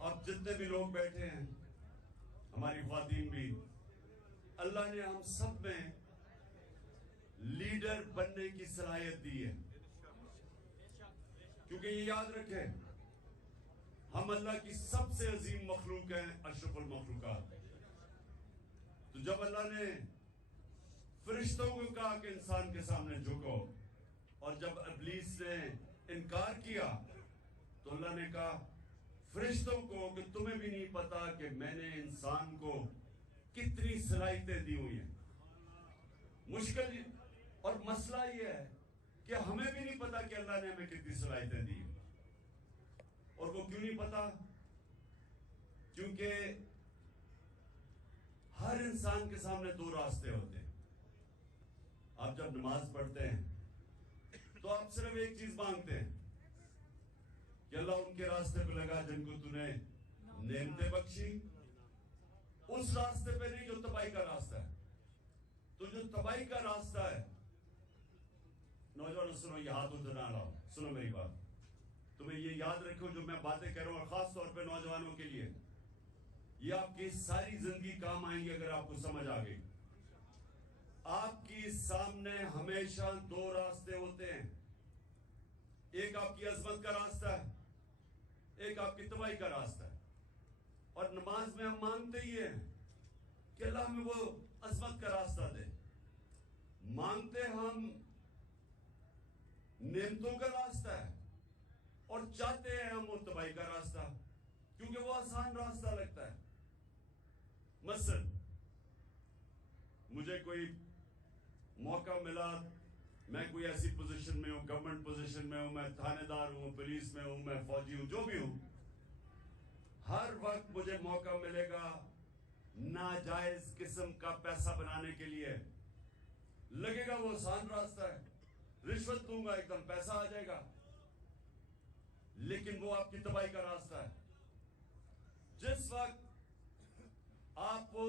اب جتنے بھی لوگ بیٹھے ہیں، ہماری خواتین بھی، اللہ نے ہم سب میں لیڈر بننے کی صلاحیت دی ہے، کیونکہ یہ یاد رکھیں ہم اللہ کی سب سے عظیم مخلوق ہیں، اشرف المخلوقات۔ تو جب اللہ نے فرشتوں کو کہا کہ انسان کے سامنے جھکو، اور جب ابلیس نے انکار کیا تو اللہ نے کہا فرشتوں کو کہ تمہیں بھی نہیں پتا کہ میں نے انسان کو کتنی صلاحیتیں دی ہوئی ہیں۔ مشکل اور مسئلہ یہ ہے کہ ہمیں بھی نہیں پتا کہ اللہ نے ہمیں کتنی صلاحیتیں دی ہیں۔ اور وہ کیوں نہیں پتا؟ کیونکہ ہر انسان کے سامنے دو راستے ہوتے ہیں۔ آپ جب نماز پڑھتے ہیں تو آپ صرف ایک چیز مانگتے ہیں کہ اللہ ان کے راستے پہ لگا جن کو تو نے نعمتیں بخشی، اس راستے پہ نہیں جو تباہی کا راستہ ہے۔ تو جو تباہی کا راستہ ہے، نوجوانوں سنو، یہ ہاتھ ادھر نہ لاؤ، سنو میری بات، تمہیں یہ یاد رکھو جو میں باتیں کہہ رہا ہوں، اور خاص طور پہ نوجوانوں کے لیے یہ آپ کی ساری زندگی کام آئیں گی اگر آپ کو سمجھ آ گئی۔ آپ کی سامنے ہمیشہ دو راستے ہوتے ہیں، ایک آپ کی عظمت کا راستہ ہے، ایک آپ کی تباہی کا راستہ ہے۔ اور نماز میں ہم مانگتے ہی ہیں کہ اللہ ہمیں وہ عظمت کا راستہ دے، مانگتے ہم نعمتوں کا راستہ ہے، اور چاہتے ہیں ہم وہ تباہی کا راستہ، کیونکہ وہ آسان راستہ لگتا ہے۔ مثلا مجھے کوئی موقع ملا، میں کوئی ایسی پوزیشن میں ہوں، گورنمنٹ پوزیشن میں ہوں، میں تھانے دار ہوں، پولیس میں ہوں، میں فوجی ہوں، جو بھی ہوں، ہر وقت مجھے موقع ملے گا ناجائز قسم کا پیسہ بنانے کے لیے، لگے گا وہ آسان راستہ ہے، رشوت دوں گا ایک دم پیسہ آ جائے گا، لیکن وہ آپ کی تباہی کا راستہ ہے۔ جس وقت آپ کو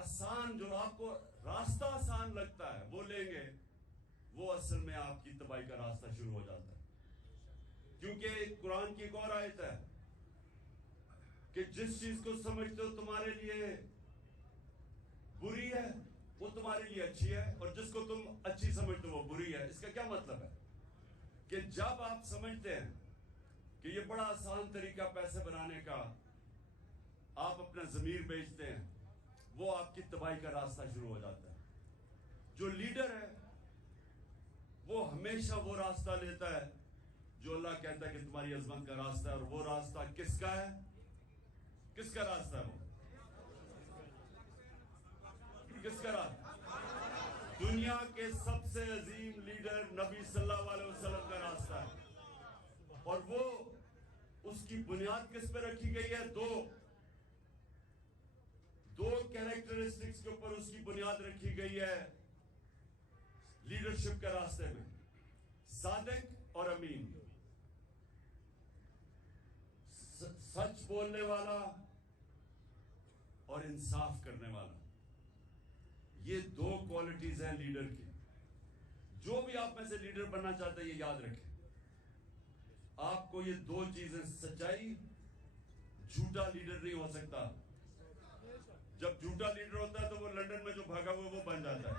آسان، جو آپ کو راستہ آسان لگتا ہے وہ لیں گے، وہ اصل میں آپ کی تباہی کا راستہ شروع ہو جاتا ہے۔ کیونکہ قرآن کی ایک اور آیت ہے کہ جس چیز کو سمجھتے ہو تمہارے لیے بری ہے وہ تمہارے لیے اچھی ہے، اور جس کو تم اچھی سمجھتے ہو وہ بری ہے۔ اس کا کیا مطلب ہے؟ کہ جب آپ سمجھتے ہیں کہ یہ بڑا آسان طریقہ پیسے بنانے کا، آپ اپنا ضمیر بیچتے ہیں، وہ آپ کی تباہی کا راستہ شروع ہو جاتا ہے۔ جو لیڈر ہے وہ ہمیشہ وہ راستہ لیتا ہے جو اللہ کہتا ہے کہ تمہاری عظمت کا راستہ ہے، اور وہ راستہ کس کا ہے؟ کس کا راستہ ہے؟ وہ کس کا راستہ؟ دنیا کے سب سے عظیم لیڈر نبی صلی اللہ علیہ وسلم کا راستہ ہے، اور وہ اس کی بنیاد کس پہ رکھی گئی ہے؟ دو کیریکٹرسٹکس کے اوپر اس کی بنیاد رکھی گئی ہے لیڈرشپ کے راستے میں، صادق اور امین، سچ بولنے والا اور انصاف کرنے والا۔ یہ دو کوالٹیز ہیں لیڈر کی۔ جو بھی آپ میں سے لیڈر بننا چاہتے ہیں یہ یاد رکھیں، آپ کو یہ دو چیزیں، سچائی، جھوٹا لیڈر نہیں ہو سکتا۔ جب جھوٹا لیڈر ہوتا ہے تو وہ لندن میں جو بھاگا ہوا وہ بن جاتا ہے۔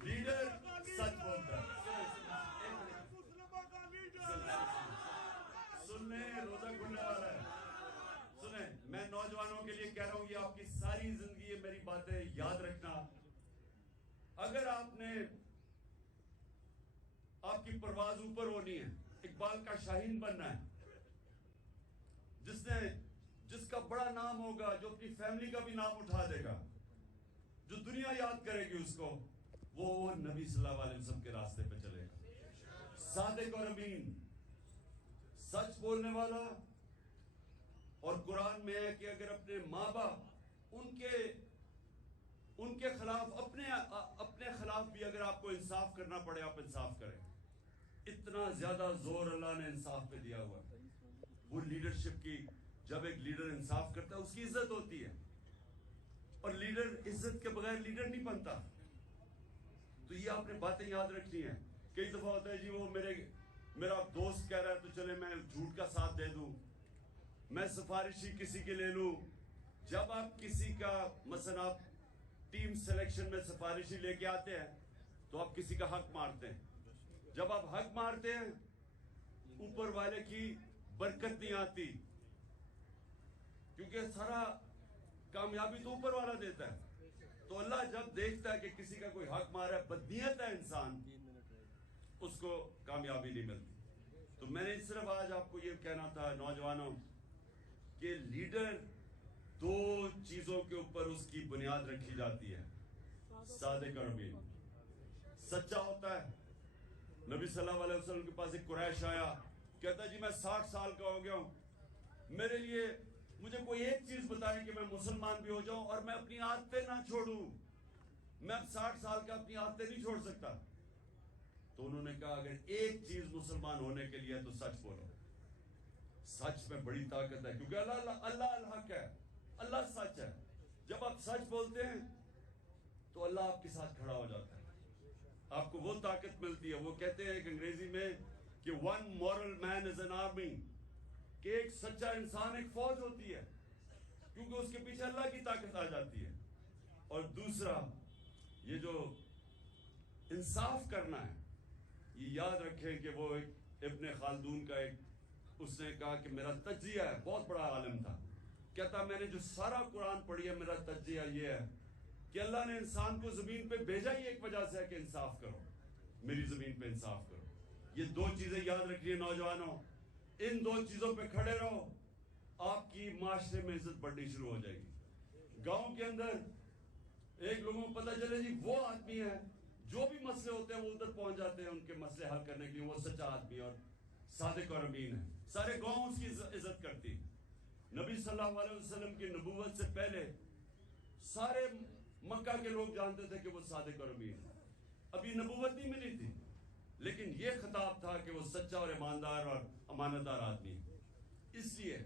لیڈر سچ بولتا ہے۔ سنیں، روزہ کھلنے والا ہے، سنیں، میں نوجوانوں کے لیے کہہ رہا ہوں، یہ آپ کی ساری زندگی یہ میری باتیں یاد رکھنا۔ اگر آپ کی پرواز اوپر ہونی ہے، اقبال کا شاہین بننا ہے، جس کا بڑا نام ہوگا، جو اپنی فیملی کا بھی نام اٹھا دے گا، جو دنیا یاد کرے گی اس کو، وہ نبی صلی اللہ علیہ وسلم کے راستے پہ چلے گا۔ صادق اور امین، سچ بولنے والا، اور قرآن میں ہے کہ اگر اپنے ماں باپ ان کے خلاف، اپنے خلاف بھی اگر آپ کو انصاف کرنا پڑے، آپ انصاف کریں۔ اتنا زیادہ زور اللہ نے انصاف پہ دیا ہوا ہے۔ وہ لیڈرشپ کی، جب ایک لیڈر انصاف کرتا ہے اس کی عزت ہوتی ہے، اور لیڈر عزت کے بغیر لیڈر نہیں بنتا۔ تو یہ آپ نے باتیں یاد رکھنی ہیں۔ کئی دفعہ ہوتا ہے جی وہ میرا دوست کہہ رہا ہے تو چلے میں جھوٹ کا ساتھ دے دوں، میں سفارشی کسی کے لے لوں. جب آپ کسی کا مثلا آپ ٹیم سلیکشن میں سفارشی لے کے آتے ہیں تو آپ کسی کا حق مارتے ہیں. جب آپ حق مارتے ہیں اوپر والے کی برکت نہیں آتی، کیونکہ سارا کامیابی تو اوپر والا دیتا ہے. تو اللہ جب دیکھتا ہے کہ کسی کا کوئی حق مارا ہے، بدنیت ہے انسان، اس کو کامیابی نہیں ملتی. تو میں نے صرف آج آپ کو یہ کہنا تھا نوجوانوں کہ لیڈر دو چیزوں کے اوپر اس کی بنیاد رکھی جاتی ہے. صادق اور امین، سچا ہوتا ہے. نبی صلی اللہ علیہ وسلم کے پاس ایک قریش آیا، کہتا جی میں 60 سال کا ہو گیا ہوں، میرے لیے مجھے کوئی ایک چیز بتائیں کہ میں مسلمان بھی ہو جاؤں اور میں اپنی عادتیں نہ چھوڑوں. میں اب 60 سال کا اپنی عادتیں نہیں چھوڑ سکتا. تو انہوں نے کہا اگر ایک چیز مسلمان ہونے کے لیے تو سچ بولو. سچ میں بڑی طاقت ہے، کیونکہ اللہ الحق ہے، اللہ سچ ہے. جب آپ سچ بولتے ہیں تو اللہ آپ کے ساتھ کھڑا ہو جاتا ہے، آپ کو وہ طاقت ملتی ہے. وہ کہتے ہیں کہ انگریزی میں کہ one moral man is an army، کہ ایک سچا انسان ایک فوج ہوتی ہے، کیونکہ اس کے پیچھے اللہ کی طاقت آ جاتی ہے. اور دوسرا یہ جو انصاف کرنا ہے، یہ یاد رکھیں کہ وہ ایک ابن خلدون کا اس نے کہا کہ میرا تجزیہ ہے، بہت بڑا عالم تھا، کہتا میں نے جو سارا قرآن پڑھی ہے میرا تجزیہ یہ ہے کہ اللہ نے انسان کو زمین پہ بھیجا ہی ایک وجہ سے ہے کہ انصاف کرو، میری زمین پہ انصاف کرو. یہ دو چیزیں یاد رکھیے نوجوانوں، ان دو چیزوں پہ کھڑے رہو، آپ کی معاشرے میں عزت بڑھنی شروع ہو جائے گی. گاؤں کے اندر ایک لوگوں کو پتہ چلے جی وہ آدمی ہے، جو بھی مسئلے ہوتے ہیں وہ ادھر پہنچ جاتے ہیں ان کے مسئلے حل کرنے کے لیے، وہ سچا آدمی اور صادق اور امین ہے. سارے گاؤں اس کی عزت کرتی. نبی صلی اللہ علیہ وسلم کی نبوت سے پہلے سارے مکہ کے لوگ جانتے تھے کہ وہ صادق اور امین ہے. ابھی نبوت نہیں ملی تھی، لیکن یہ خطاب تھا کہ وہ سچا اور ایماندار اور امانت دار آدمی ہے. اس لیے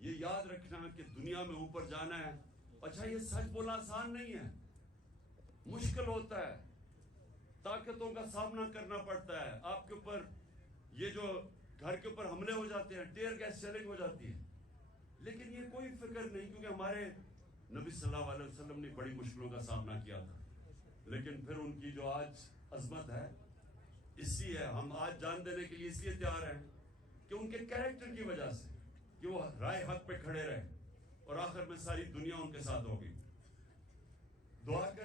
یہ یاد رکھنا کہ دنیا میں اوپر جانا ہے. اچھا یہ سچ بولنا آسان نہیں ہے، مشکل ہوتا ہے، طاقتوں کا سامنا کرنا پڑتا ہے. آپ کے اوپر یہ جو گھر کے اوپر حملے ہو جاتے ہیں، ٹیئر گیس شیلنگ ہو جاتی ہے، لیکن یہ کوئی فکر نہیں، کیونکہ ہمارے نبی صلی اللہ علیہ وسلم نے بڑی مشکلوں کا سامنا کیا تھا. لیکن پھر ان کی جو آج عظمت ہے، اس لیے ہم آج جان دینے کے لیے اس لیے تیار ہیں کہ ان کے کیریکٹر کی وجہ سے کہ وہ رائے حق پہ کھڑے رہے اور آخر میں ساری دنیا ان کے ساتھ ہوگی. دعا کر